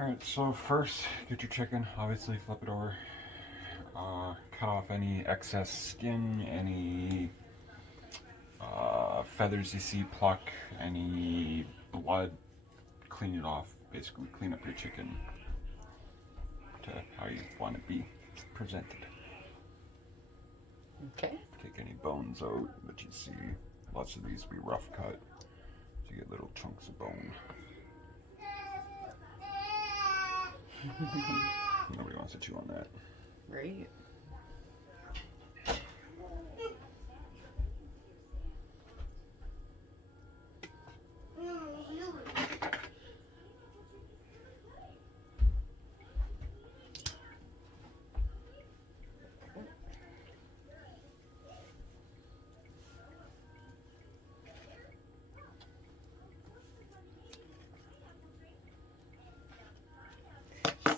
Alright, so first, get your chicken, obviously flip it over, cut off any excess skin, any feathers you see, pluck, any blood, clean it off, basically clean up your chicken to how you want it to be presented. Okay. Take any bones out that you see, lots of these will be rough cut, so you get little chunks of bone. Nobody wants to chew on that. Right.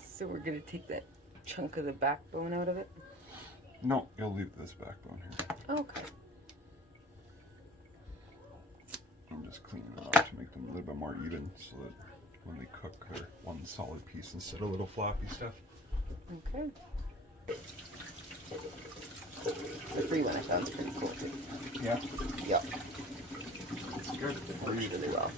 So we're going to take that chunk of the backbone out of it? No, you'll leave this backbone here. Okay. I'm just cleaning it up to make them a little bit more even so that when they cook, they're one solid piece instead of little floppy stuff. Okay. The free one I found is pretty cool too. Yeah? Yep. It's good. It works really well.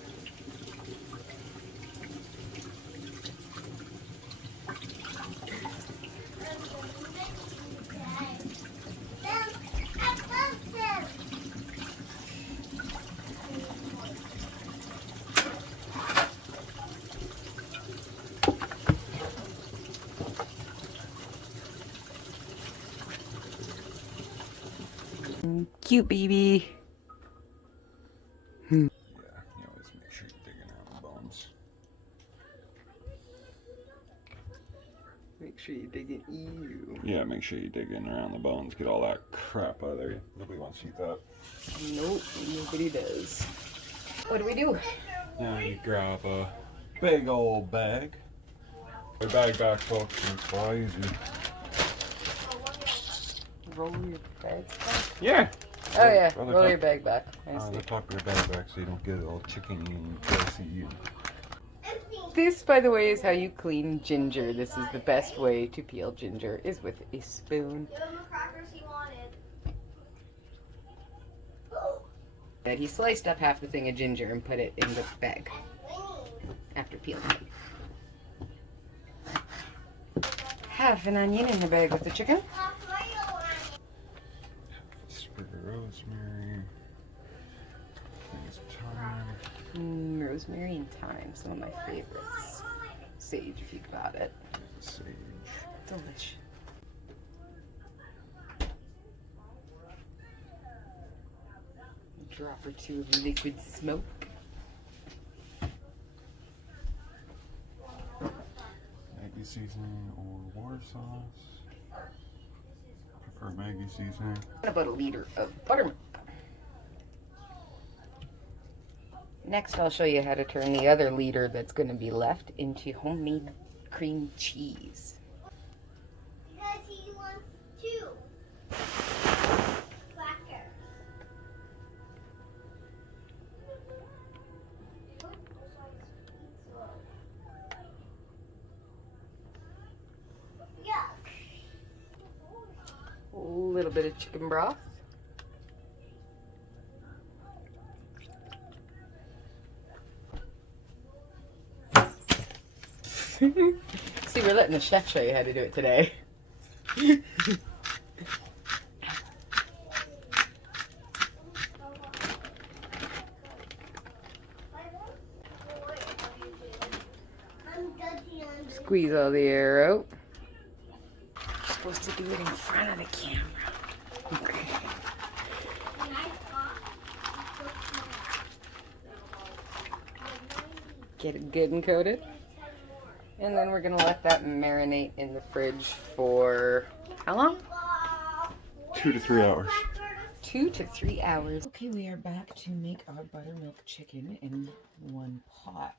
Cute baby. Yeah, you always make sure you're digging out the bones. Make sure you dig it. Ew. Yeah, make sure you dig in around the bones, get all that crap out of there. Nobody wants to eat that. Nope, nobody does. What do we do? Now you grab a big old bag. Put your bag back, folks, it's a lot easier. Roll your bag back? Yeah. Oh yeah, roll your bag back. I see. The top of your bag back so you don't get it all chickeny and grassy. This, by the way, is how you clean ginger. This is the best way to peel ginger, is with a spoon. Give him the crackers he wanted. That he sliced up half the thing of ginger and put it in the bag after peeling it. Half an onion in the bag with the chicken. Sprig of rosemary. Thyme. Rosemary and thyme, some of my favorites. Sage, if you got it. Sage. Delish. A drop or two of liquid smoke. Maggi seasoning or water sauce. Prefer Maggi seasoning. And about a liter of buttermilk. Next, I'll show you how to turn the other liter that's going to be left into homemade cream cheese. Because he wants two crackers. Yuck. A little bit of chicken broth. See, we're letting the chef show you how to do it today. Squeeze all the air out. You're supposed to do it in front of the camera. Okay. Get it good and coated. And then we're going to let that marinate in the fridge for how long? 2 to 3 hours. 2 to 3 hours. Okay, we are back to make our buttermilk chicken in one pot.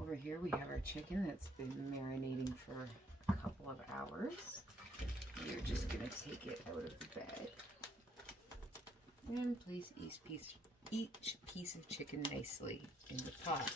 Over here we have our chicken that's been marinating for a couple of hours. We're just going to take it out of the bag and place each piece of chicken nicely in the pot.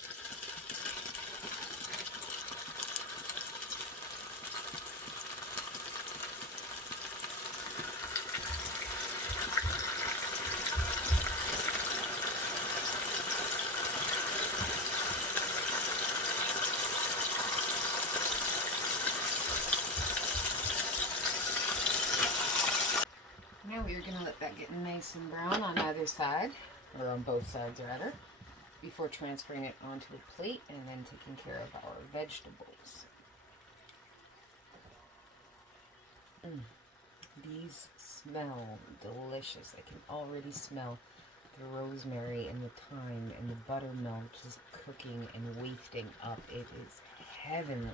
you're gonna let that get nice and brown on either side, or on both sides rather, before transferring it onto a plate and then taking care of our vegetables. These smell delicious. I can already smell the rosemary and the thyme and the buttermilk just cooking and wafting up. It is heavenly.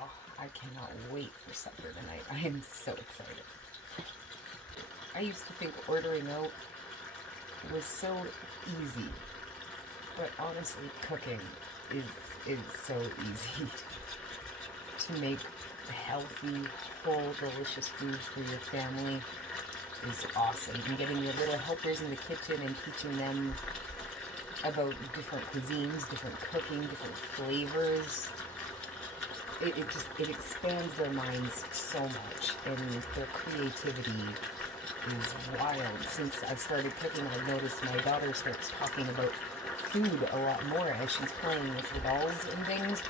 Oh, I cannot wait for supper tonight. I am so excited. I used to think ordering out was so easy, but honestly, cooking is so easy. To make healthy, whole, delicious food for your family is awesome. And getting your little helpers in the kitchen and teaching them about different cuisines, different cooking, different flavors. It expands their minds so much, and their creativity is wild. Since I started cooking, I've noticed my daughter starts talking about food a lot more as she's playing with her dolls and things.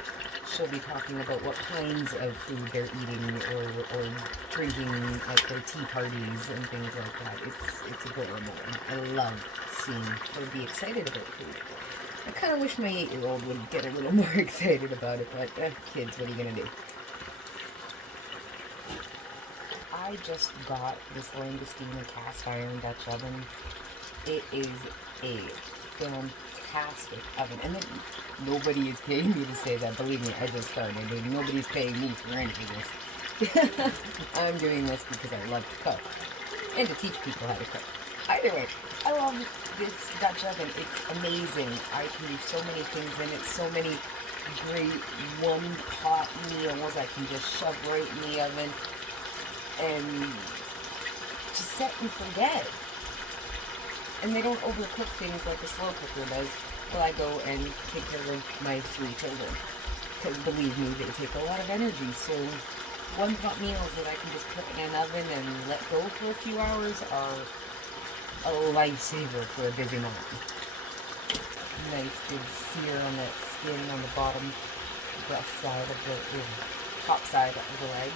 She'll be talking about what kinds of food they're eating or drinking at their tea parties and things like that. It's adorable, and I love seeing her be excited about food. I kind of wish my 8-year-old would get a little more excited about it, but kids, what are you going to do? I just got this Langostina cast iron Dutch oven. It is a fantastic oven, and then nobody is paying me to say that. Believe me, I just started, and nobody's paying me for any of this. I'm doing this because I love to cook and to teach people how to cook. Either way, I love this Dutch oven. It's amazing. I can do so many things in it, so many great one-pot meals I can just shove right in the oven and just set and forget. And they don't overcook things like a slow cooker does while I go and take care of my 3 children. Because believe me, they take a lot of energy. So one-pot meals that I can just put in an oven and let go for a few hours are a lifesaver for a busy mom. Nice good sear on that skin on the bottom breast side of the top side of the leg.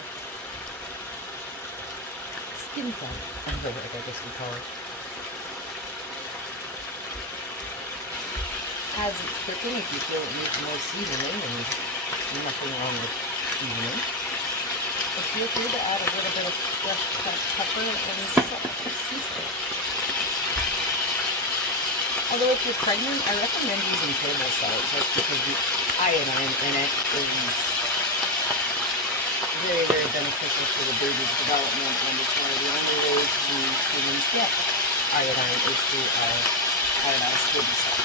Skin side of the leg, I guess we call it. As it's cooking, if you feel it needs more seasoning, and nothing wrong with seasoning, but feel free to add a little bit of fresh cut pepper and salt. Although if you're pregnant, I recommend using table salt just because the iodine in it is very, very beneficial for the baby's development, and it's one of the only ways humans get iodine is through iodized table salt.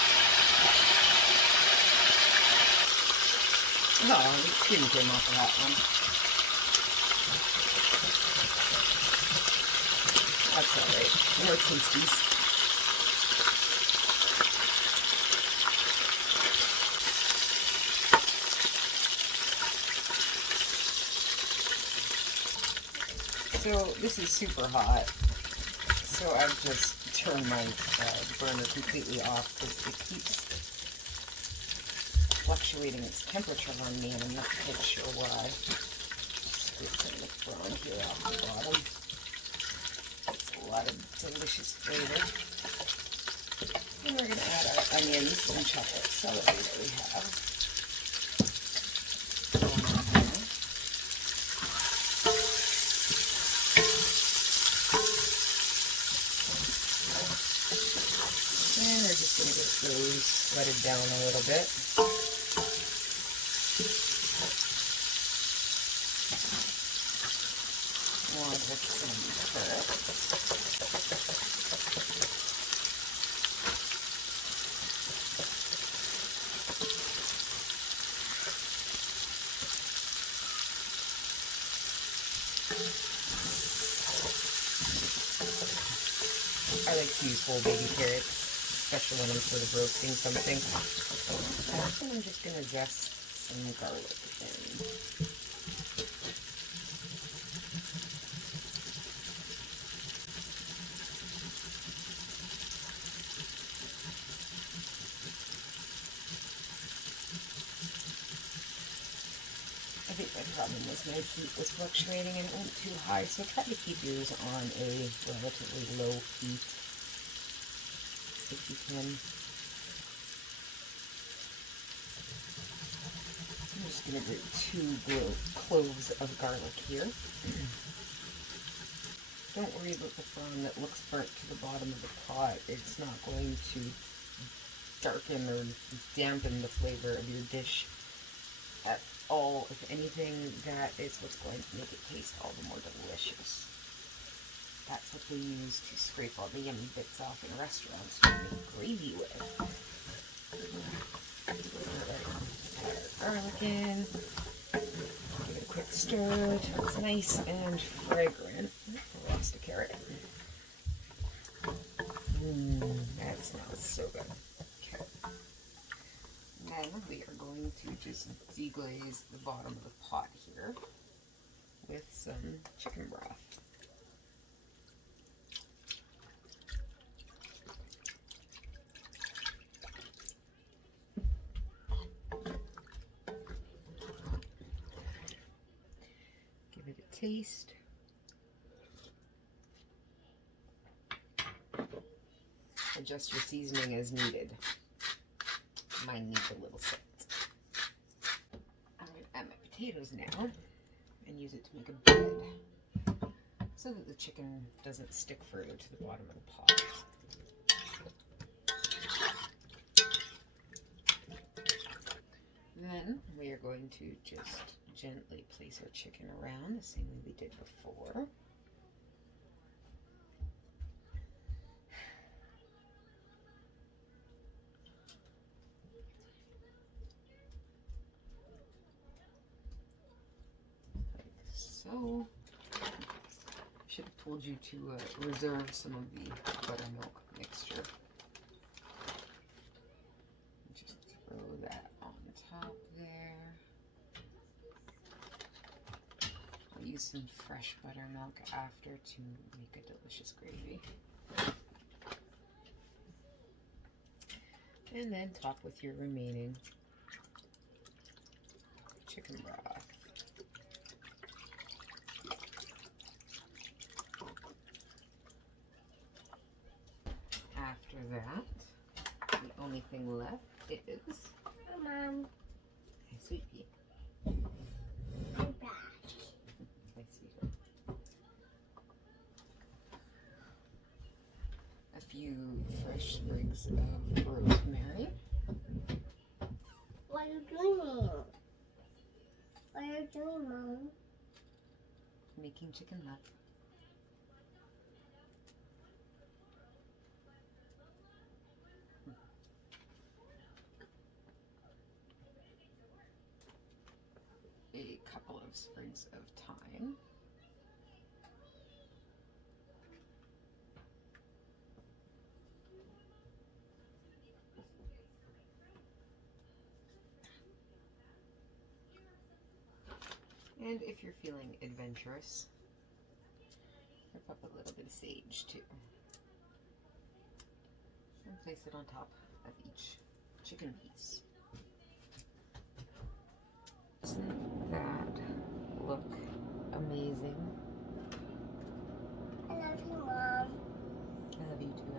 Oh, the skin came off of that one. That's alright. More tasties. So this is super hot, so I've just turned my burner completely off because it keeps fluctuating its temperature on me, and I'm not quite sure why. Just get some of the brown here off the bottom. It's a lot of delicious flavor. And we're going to add our onions and chocolate celery that we have. And we're just going to get those sweated down a little bit. Along with some carrots. I like to use whole baby carrots, especially when I'm sort of roasting something. And I'm just going to zest some garlic in. If it My problem was my heat was fluctuating and it went too high, so try to keep yours on a relatively low heat if you can. I'm just going to grate 2 cloves of garlic here. Don't worry about the frond that looks burnt to the bottom of the pot. It's not going to darken or dampen the flavor of your dish at all. If anything, that is what's going to make it taste all the more delicious. That's what they use to scrape all the yummy bits off in restaurants to make gravy with. Add our garlic in. Give it a quick stir until it's nice and fragrant. I lost a carrot. That smells so good. Okay. Then we are going to just deglaze the bottom of the pot here with some chicken broth. Give it a taste. Adjust your seasoning as needed. Mine needs a little salt. I'm going to add my potatoes now and use it to make a bed so that the chicken doesn't stick further to the bottom of the pot. Then we are going to just gently place our chicken around the same way we did before. So, I should have told you to reserve some of the buttermilk mixture. Just throw that on top there. I'll use some fresh buttermilk after to make a delicious gravy. And then top with your remaining chicken broth. After that, the only thing left is... Mom, Hey, sweet pea. I'm back. My sweetheart. A few fresh sprigs of rosemary. What are you doing? What are you doing, Mom? Making chicken love. A couple of sprigs of thyme. And if you're feeling adventurous, rip up a little bit of sage too. And place it on top of each chicken piece. Doesn't that look amazing? I love you, Mom. I love you too,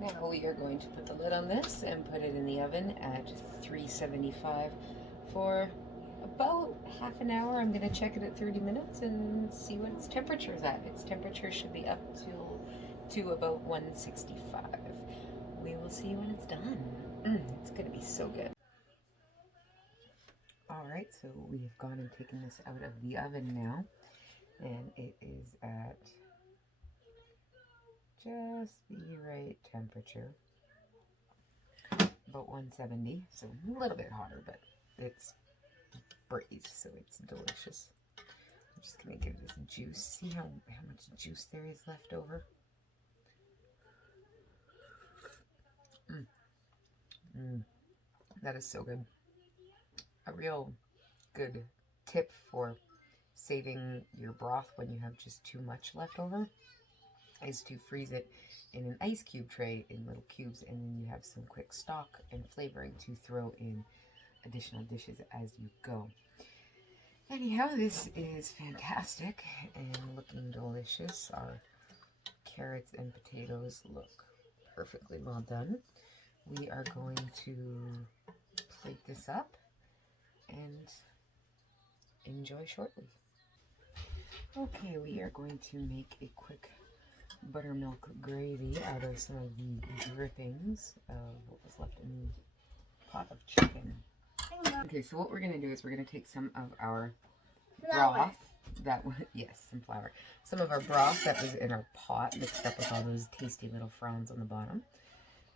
Annie. Now we are going to put the lid on this and put it in the oven at 375 for about half an hour. I'm going to check it at 30 minutes and see what its temperature is at. Its temperature should be up to about 165. We will see when it's done. It's going to be so good. Alright, so we have gone and taken this out of the oven now, and it is at just the right temperature, about 170, so a little bit hotter, but it's braised, so it's delicious. I'm just going to give this juice. See how much juice there is left over? That is so good. A real good tip for saving your broth when you have just too much left over is to freeze it in an ice cube tray in little cubes, and then you have some quick stock and flavoring to throw in additional dishes as you go. Anyhow, this is fantastic and looking delicious. Our carrots and potatoes look perfectly well done. We are going to plate this up and enjoy shortly. Okay, we are going to make a quick buttermilk gravy out of some of the drippings of what was left in the pot of chicken. Okay, so what we're going to do is we're going to take some of our broth that was, yes, some flour. Some of our broth that was in our pot mixed up with all those tasty little fronds on the bottom.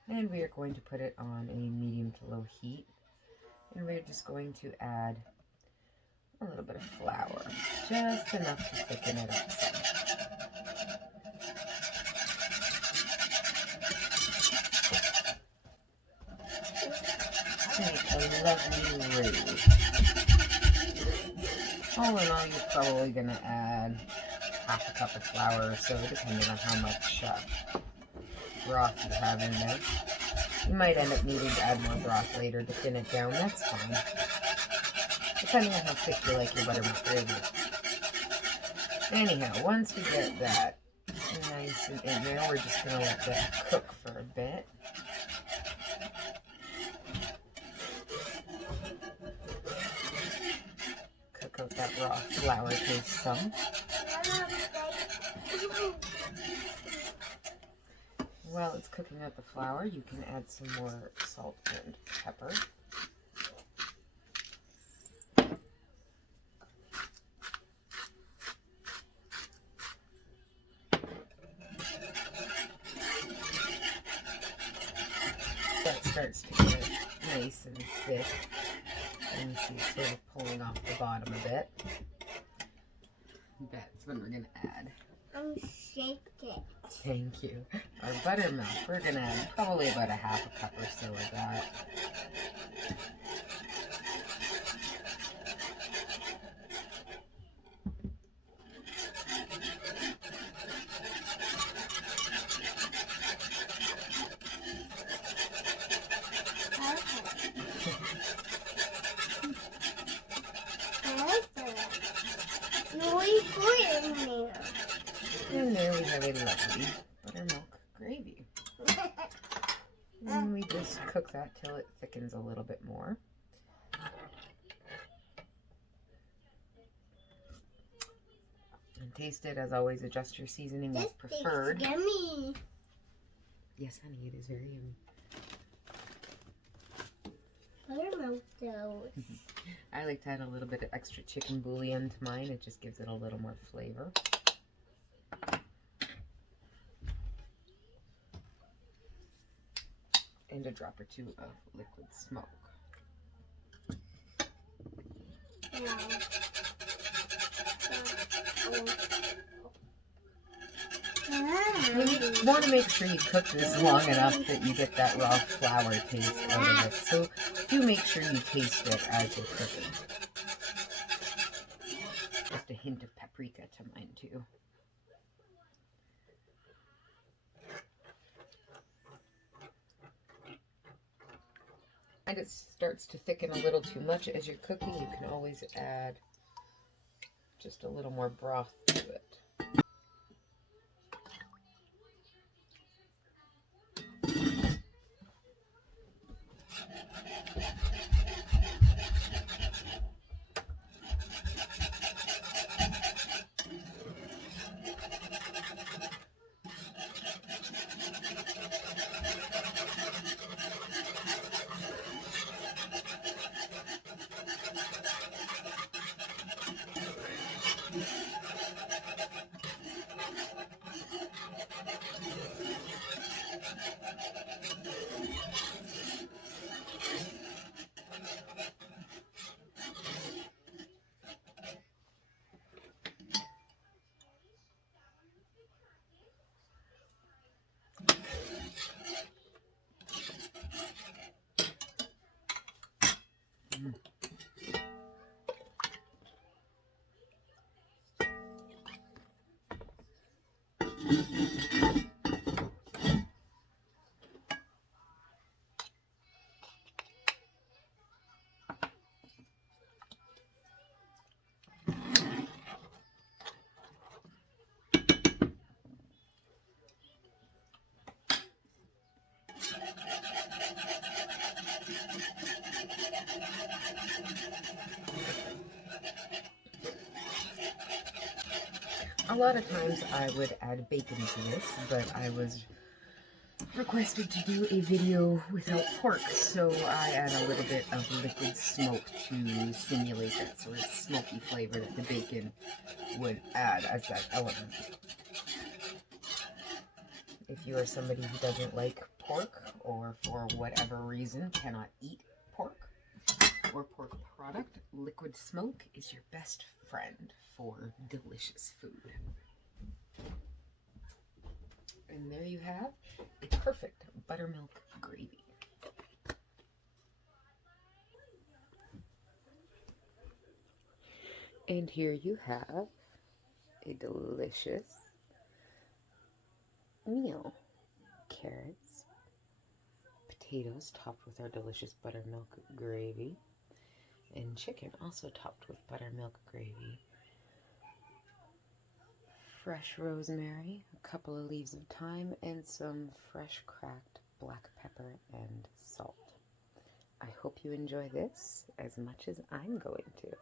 And we are going to put it on a medium to low heat. And we're just going to add a little bit of flour, just enough to thicken it up some. Make a lovely gravy. All in all, you're probably going to add half a cup of flour or so, depending on how much broth you have in there. You might end up needing to add more broth later to thin it down. That's fine, depending on how thick you like your buttermilk gravy. Anyhow, once we get that nice and in there, we're just going to let that cook for a bit. Cook out that raw flour taste some. While it's cooking out the flour, you can add some more salt and pepper. That starts to get nice and thick, and you see it's sort of pulling off the bottom a bit. That's when we're going to add. Shake it. Thank you. Our buttermilk. We're going to add probably about a half a cup or so of that. And there we have a lovely buttermilk gravy. And we just cook that till it thickens a little bit more. And taste it, as always, adjust your seasoning as preferred. It's yummy. Yes, honey, it is very yummy. Buttermilk though. I like to add a little bit of extra chicken bouillon to mine. It just gives it a little more flavor. And a drop or two of liquid smoke. You want to make sure you cook this long enough that you get that raw flour taste out of it. So do make sure you taste it as you're cooking. Just a hint of paprika to mine too. And it starts to thicken a little too much as you're cooking, you can always add just a little more broth to it. A lot of times I would add bacon to this, but I was requested to do a video without pork, so I add a little bit of liquid smoke to simulate that sort of smoky flavor that the bacon would add as that element. If you are somebody who doesn't like pork, or for whatever reason cannot eat pork or pork product, liquid smoke is your best friend for delicious food. And there you have a perfect buttermilk gravy. And here you have a delicious meal. Carrots, potatoes topped with our delicious buttermilk gravy, and chicken also topped with buttermilk gravy. Fresh rosemary, a couple of leaves of thyme, and some fresh cracked black pepper and salt. I hope you enjoy this as much as I'm going to.